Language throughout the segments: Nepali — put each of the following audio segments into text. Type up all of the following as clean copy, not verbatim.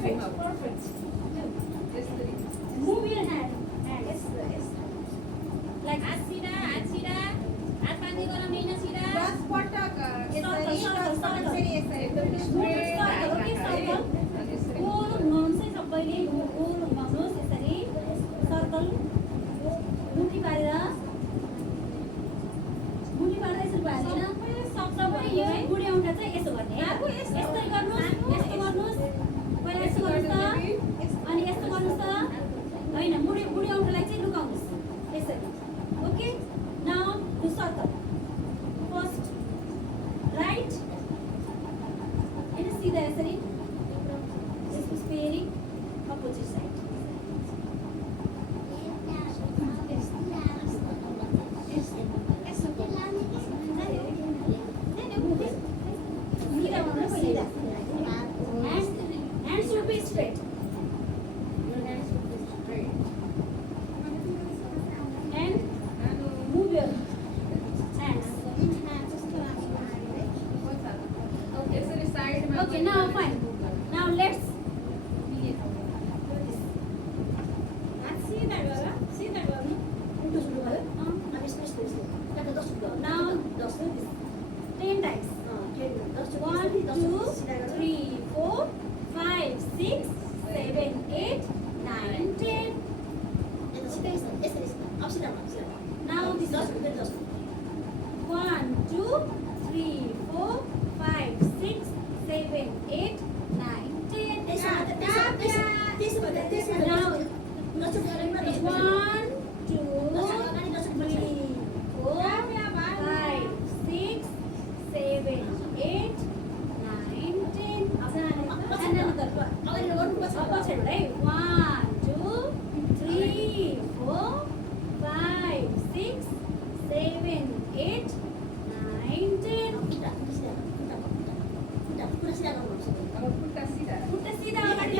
Perfect. Move your hand. Yes. Like Asida, Atpandi ko lang nina sida. Goal घुमाउनु चाहिँ सबैले गोल घुमाउनुहोस् यसरी सर्कल मुठी पारेर यसरी पारेर सबै यो बुढी औँठा चाहिँ यसो गर्ने यस्तै गर्नुहोस् यस्तो गर्नुहोस् पहिला यस्तो गर्नुहोस् त अनि यस्तो गर्नुहोस् त हैन बुढी औँठालाई चाहिँ लुकाउनुहोस् यसरी okay now do circle first right हैन सिधा यसरी pairing opposite side. Hands should be straight. And move your hands. Okay, now fine. Now let's now 10 times. 1, 2, 3, 4, 5, 6, 7, 8, 9, 10. Now this is 1, 2, 3, 4, 5, 6, 7, 8, 9, 10. Now 1, 2, 3, 4, 5, 6, 7, 8, 9, 10. Opposite, right? 1, 2, 3, 4, 5, 6, 7, 8, 9, 10. Putta sida अगाडि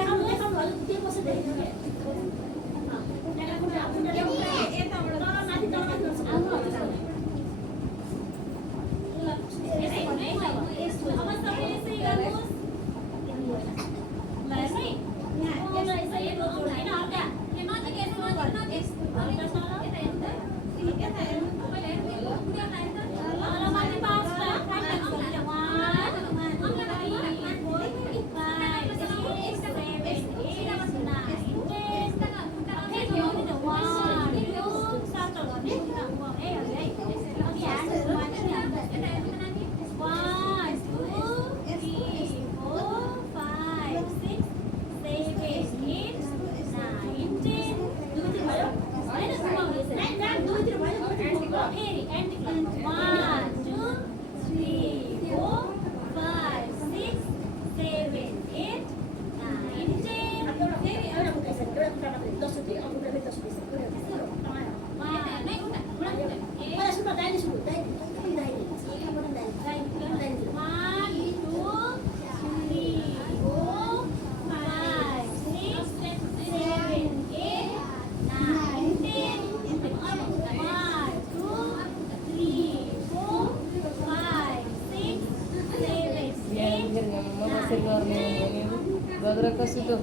Bagara ka situ.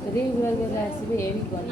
Tadi bagara sih heavy kan.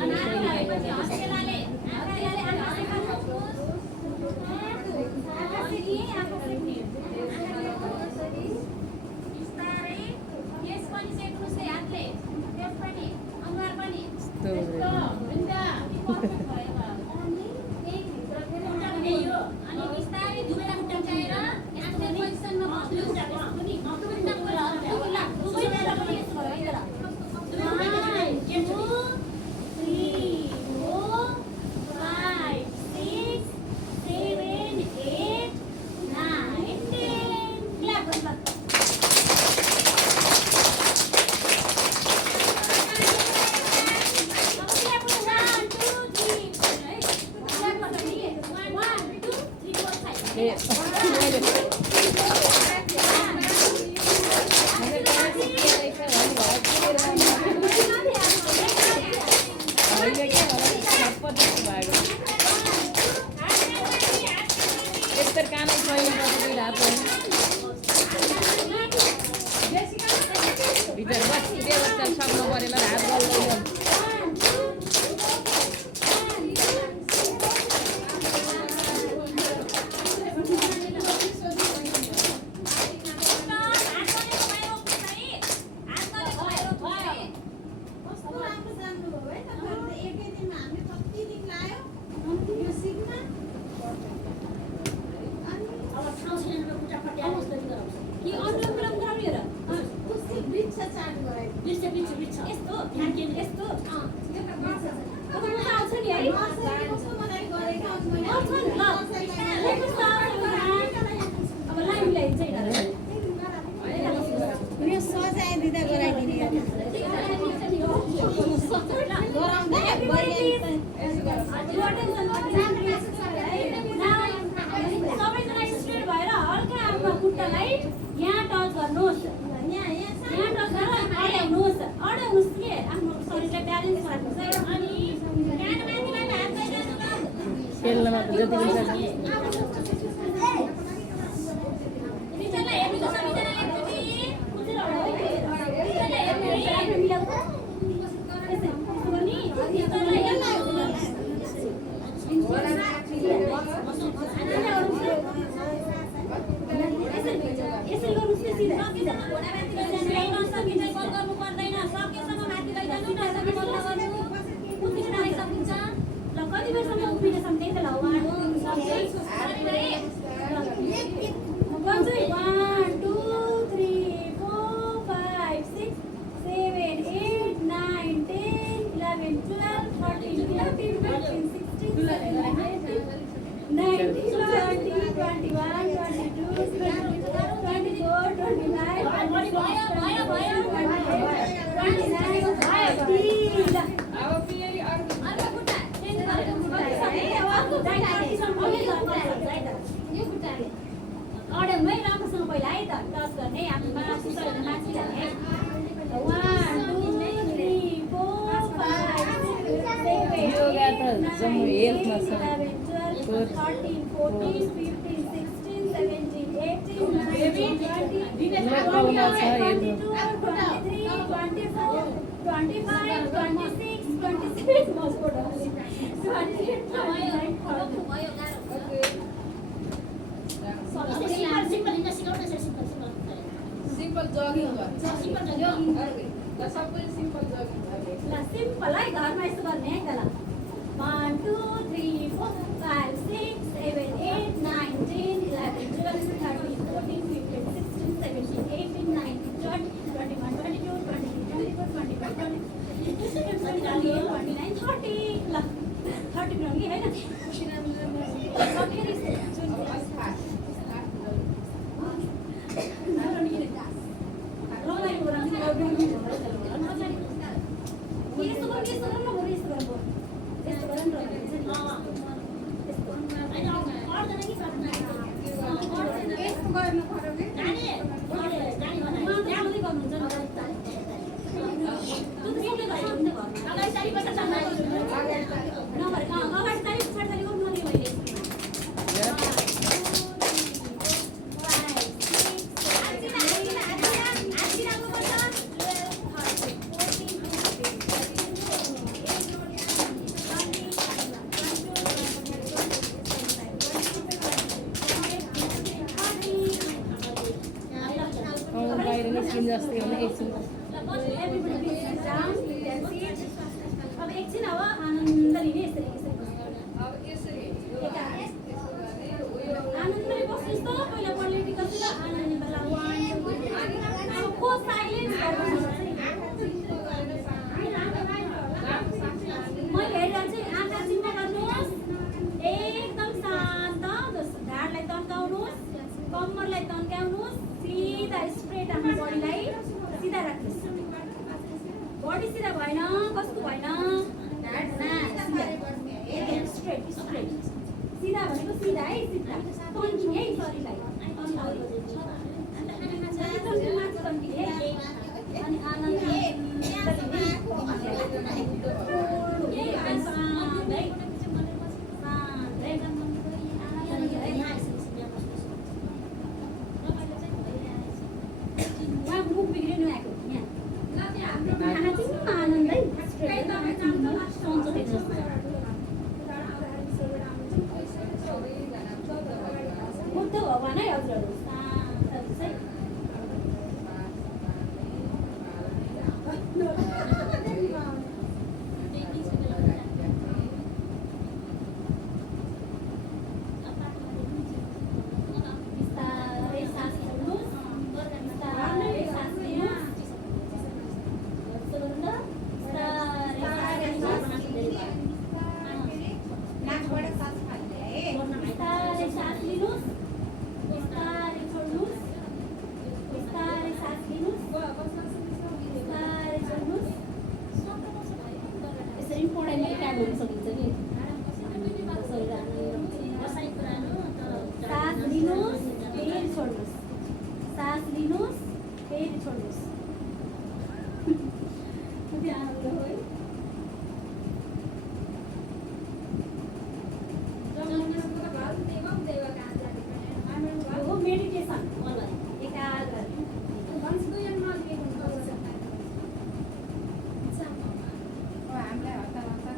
यस्तो यस्तो अब मजा आउँछ नि है आउँछ नि ल अब लाइन मिलाइन्छ यो सजाइदिँदा गराइदिने सबैजना स्ट्रेट भएर हल्का आफ्नो खुट्टालाई यहाँ टच गर्नुहोस् यहाँ टच गरेर अड्याउनुहोस् के आफ्नो शरीरलाई ब्यालेन्स राख्नुहोस् है अनि खेल्नमा त जति हुन्छ यसरी गर्नुहोस् न सिधा ल कति बेरसम्म उभिन सक्दैन ल 1 2 3 4 5 6 7 8 9 10 11 12 13 14 15 16 17 18 19 20 21 22 24 अड्याउनु है राम्रोसँग पहिला है त टच गर्ने आफ्नो माथि जाने है 1 2 3 4 5 6 7 योगा त जम्मै हेल्थमा छ 11 12 13 14 15 16 17 18 19 20 लगाउन छ हेर्नु 25 26 27 मस्कोट सिम्पल जगिङ गर्छ सबै सिम्पल जगिङ गर्छ ल सिम्पल है घरमा यस्तो गर्ने है त ल 1 2 3 4 5 6 7 8 9 10 11 12 13 14 15 16 17 18 19 20 21 22 23 24 25 29 30 ल 30 बनाउने हैन बाहिर निस्किन जस्तै होइन एकछिन अब एकछिन अब आनन्द लिने यसरी आनन्दले बस्नुहोस् त पहिला पोलिटिकल छ आनन्दलाई अब को साइलेन्स मैले हेरिरहन्छु आँखा चिन्ता गर्नुहोस् एकदम शान्त ढाडलाई तन्काउनुहोस् कम्मरलाई तन्काउनुहोस् सिधा स्ट्रेट आफ्नो बडीलाई सिधा राख्नुहोस् बडी सिधा भएन कस्तो भएन स्ट्रेट सिधा भनेको सिधा है सिधा तन्किने है शरीरलाई तन्किने अनि आनन्द मुख बिग्रिनु आएको यहाँ आनन्दै दिनुहोस् फेरि छोड्नुहोस् कति आनन्द हो है हो मेडिटेसन एकाल हामीलाई हतार हतार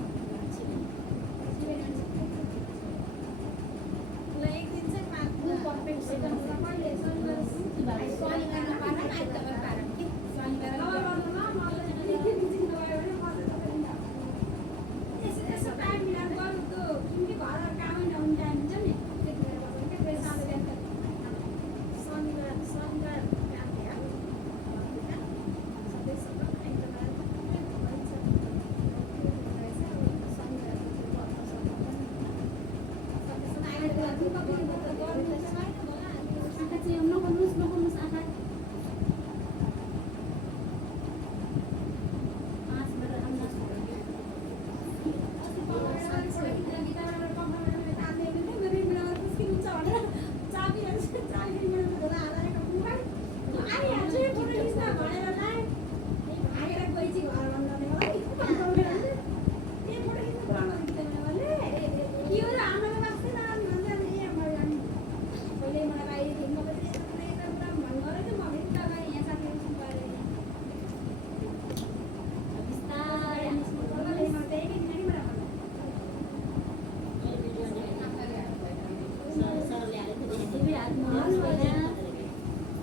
एक दिन चाहिँ माग्नु पर्फेक्ट शनिबार आँखा चाहिँ नगर्नुहोस् आँखा 5 मिनट अन्दाज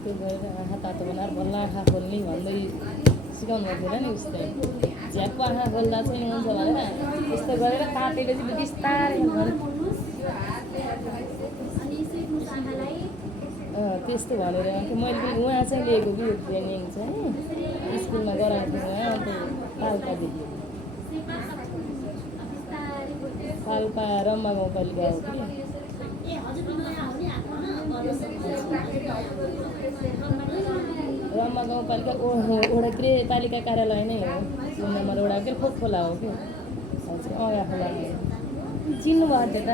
त्यो गरेर आँखा तातो बनाएर बल्ल आँखा खोल्ने भन्दै सिकाउनु हुँदैन नि उस्तै झ्याप्पो आँखा खोल्दा चाहिँ हुन्छ भनेर यस्तो गरेर तातेपछि बिस्तारै त्यस्तो भनेर मैले पनि उहाँ चाहिँ लिएको कि ट्रेनिङ चाहिँ स्कुलमा गराएको थिएँ उहाँ अन्त पाल्पादेखि पाल्पा रम्मा गाउँपालिका हो कि रम्मा गाउँपालिका वडा पालिका कार्यालय नै हो 3 नम्बर वडा के खोला हो कि अगा खोला चिन्नु भएको थियो त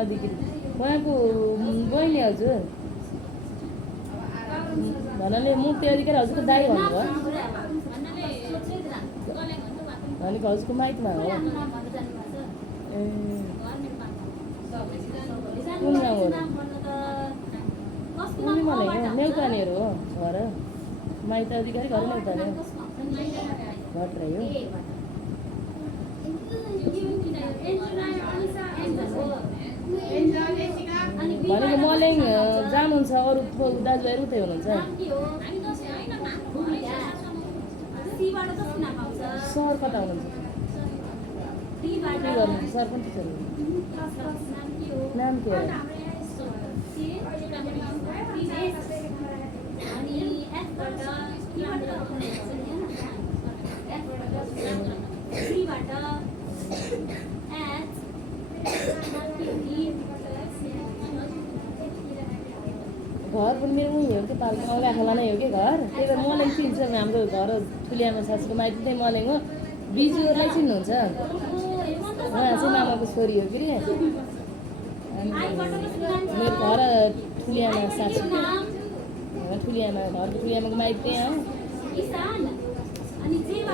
अधिकृत उहाँको बहिनी हजुर भन्नाले मुक्ति अधिकारी हजुरको दाइ भन्नुभयो भनेको हजुरको माइतमा हो ए कुन गाउँ हो कुनै मलाई नेउपानेहरू हो घर माइत अधिकारी घर नेउपाने घट्रै हो भनेको मलेङ जानुहुन्छ अरू दाजुभाइहरू उतै हुनुहुन्छ सर कता हुनुहुन्छ के गर्नुहुन्छ सर पनि टिचर नाम के हो घर पनि मेरो उही हो कि पाल्पा अगा खोला नै हो कि घर त्यही भएर मलेङ चिन्छ हाम्रो घर ठुलियामा सासुको माइती चाहिँ मलेङ हो बिजुहरूलाई चिन्नुहुन्छ उहाँ चाहिँ मामाको छोरी हो कि मेरो घर ठुलियामा सासु ठुलियामा घरको ठुलियामाको माइती त्यहाँ हो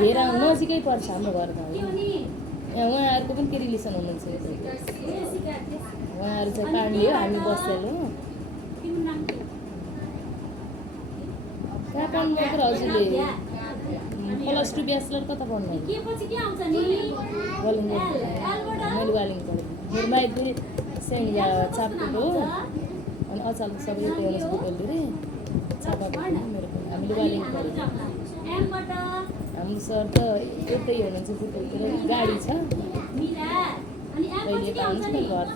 हेर नजिकै पर्छ हाम्रो घर त यहाँ उहाँहरूको पनि के रिलेसन हुनुहुन्छ उहाँहरू चाहिँ पानी हो हामी बसेर हो कहाँ पढ्नु मात्र हजुरले +2 ब्याचलर कता पढ्नु मैले वालिङ पढेँ मेरो माइती सेन्ट चापको हो अनि अचाल सबै एउटा हस्पिटल रे चापाको मेरो हामीले वालिङ पढेँ हाम्रो सर त एउटै हुनुहुन्छ त्यतातिर गाडी छ कहिले त आउँछ नि घर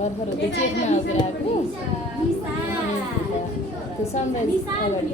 भर्खर त्यो चेकमा हजुर आएको त्यो सनराइज अगाडि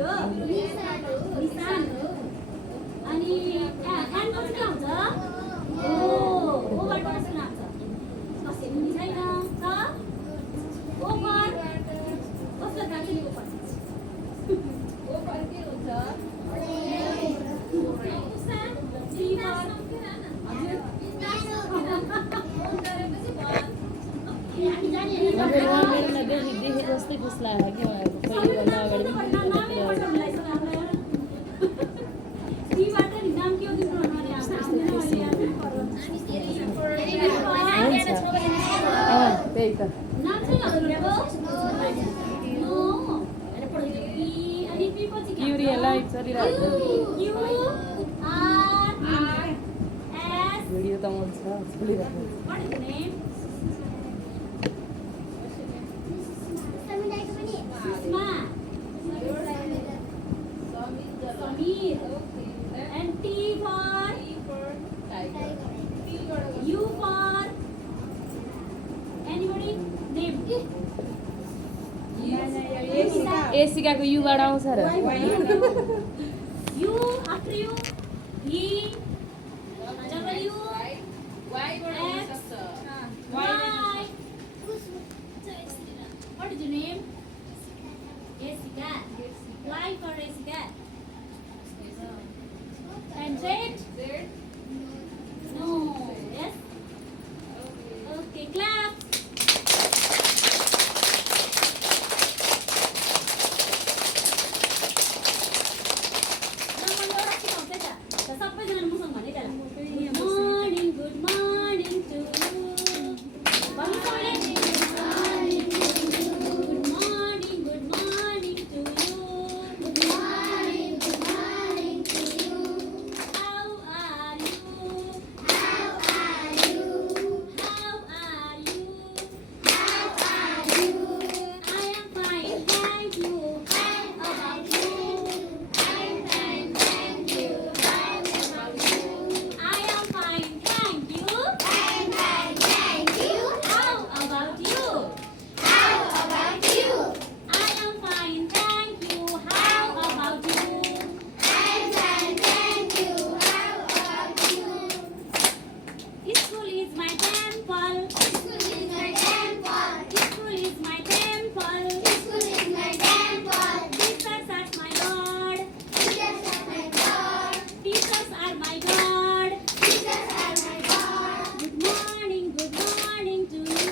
मैले उहाँ मेरोलाई देखे जस्तै खुस लाग्यो कि उहाँहरूको पहिलोभन्दा अगाडि पनि नामै पठाउनुलाई छ हामीलाई। टीबाट नि नाम के हो तिम्रो भन्नु आउँदैन अहिले याद पनि पर्यो। हुन्छ त्यही त नाम चाहिँ हजुरको? नो। हैन पढ्दै पी अनि पी पछि के? युरियालाई चलिरहेको यु आर एस भिडियो त मन छ चलिरहेको What is the name? Susma. Samir. And T for U for anybody? Name. एसिकाको युबाट आउँछ र U after you. E. W. X. Y. What is your name? Jessica. Y for Jessica. And Z? No. Yes? Okay, clap. सबैजना मसँग भने त morning good morning to you भन्नु सबैले good morning good morning to you how are you I am fine thank you how about you I am fine thank you how about you I am fine thank you how about you School is my temple School is my temple Teachers are my Lord Teachers are my God Good morning to you